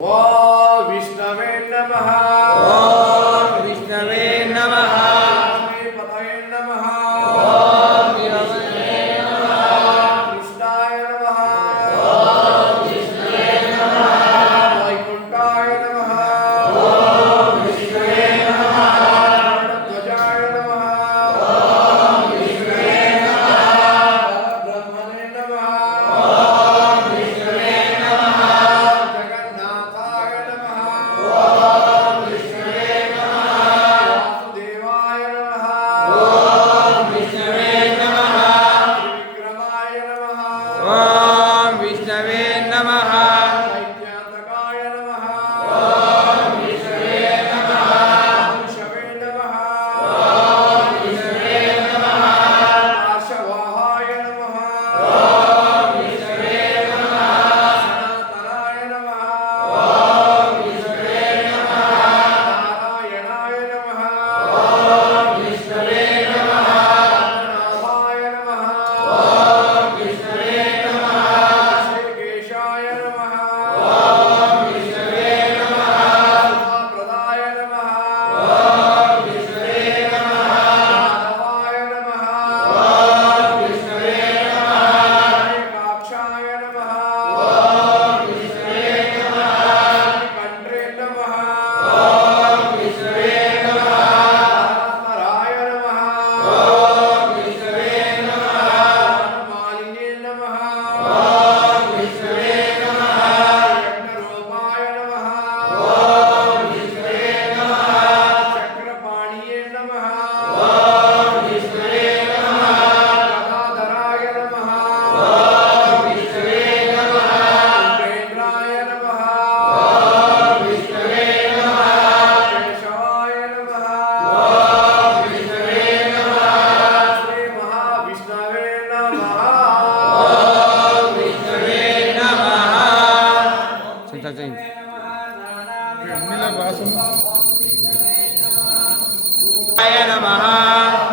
ಓಂ ವಿಷ್ಣವೇ ನಮಃ. ಓಂ ವಿಷ್ಣವೇ ನಮಃ. ಪತಯೇ ನಮಃ. ಓಂ ವಿಷ್ಣವೇ ನಮಃ. ಕೃಷ್ಣಾಯ ನಮಃ. ಓಂ ವಿಷ್ಣವೇ ನಮಃ. ವೈಕುಂಠಾಯ ನಮಃ. ಓಂ ವಿಷ್ಣವೇ ನಮಃ. ಧ್ವಜಾಯ ನಮಃ. ಓಂ ವಿಷ್ಣವೇ ನಮಃ. ಬ್ರಹ್ಮಣೇ ನಮಃ. ಓಂ ವಿಷ್ಣವೇ ನಮಃ. ಜಗನ್ನಾಥಾಯ ನಮಃ. ಓಂ ವಿಷ್ಣವೇ ನಮಃ. ವಾಸುದೇವಾಯ ನಮಃ. ಓಂ ವಿಷ್ಣವೇ ನಮಃ. ತ್ರಿವಿಕ್ರಮಾಯ ನಮಃ. ಓಂ ವಿಷ್ಣವೇ ನಮಃ. ಚೈತ್ಯಾತಕಾಯ ನಮಃ. ಓಂ ವಿಷ್ಣವೇ ನಮಃ. ಅಂಶವೇ ನಮಃ. ಓಂ ವಿಷ್ಣವೇ ನಮಃ. ಆಶವಾಹಾಯ ನಮಃ. ಓಂ ವಿಷ್ಣವೇ ನಮಃ. ಸನಾತನಾಯ ನಮಃ. ಓಂ ವಿಷ್ಣವೇ ನಮಃ. ನಾರಾಯಣಾಯ ನಮಃ. ಓಂ ವಿಷ್ಣವೇ ನಮಃ. ಪದ್ಮನಾಭಾಯ ನಮಃ. ಓಂ ವಿಷ್ಣವೇ ನಮಃ. ಶ್ರೀಕೇಶಾಯ ನಮಃ. ಓಂ ವಿಷ್ಣವೇ ನಮಃ. ಸುಧಾಪ್ರದಾಯ ನಮಃ. ಓಂ ವಿಷ್ಣವೇ ನಮಃ. ಮಾಧವಾಯ ನಮಃ. ಓಂ ವಿಷ್ಣವೇ ನಮಃ. ಏಕಾಕ್ಷಾಯ ನಮಃ. ಓಂ ವಿಷ್ಣವೇ ನಮಃ. ಕಂಠೇ ನಮಃ. ಓಂ ವಿಷ್ಣವೇ ನಮಃ. ಪರಾತ್ಪರಾಯ ನಮಃ. ಓಂ ವಿಷ್ಣವೇ ನಮಃ. ಮಾಲಿನ್ಯೇ ನಮಃ. ಓಂ ವಿಷ್ಣವೇ ನಮಃ. ಯಜ್ಞರೂಪಾಯ ನಮಃ. ಓಂ ವಿಷ್ಣವೇ ನಮಃ. ಚಕ್ರಪಾಣಿಯೇ ನಮಃ. ಓಂ ವಿಷ್ಣವೇ ನಮಃ. ಗದಾಧರಾಯ ನಮಃ. ಓಂ ವಿಷ್ಣವೇ ನಮಃ. ಉಪೇಂದ್ರಾಯ ನಮಃ. ಓಂ ವಿಷ್ಣವೇ ನಮಃ. ಕೇಶವಾಯ ನಮಃ. ಓಂ ವಿಷ್ಣವೇ ನಮಃ. ಶ್ರೀ ಮಹಾವಿಷ್ಣವೇ ನಮಃ. ಓಂ ವಿಷ್ಣವೇ ನಮಃ. ಆಯ ನಮಃ.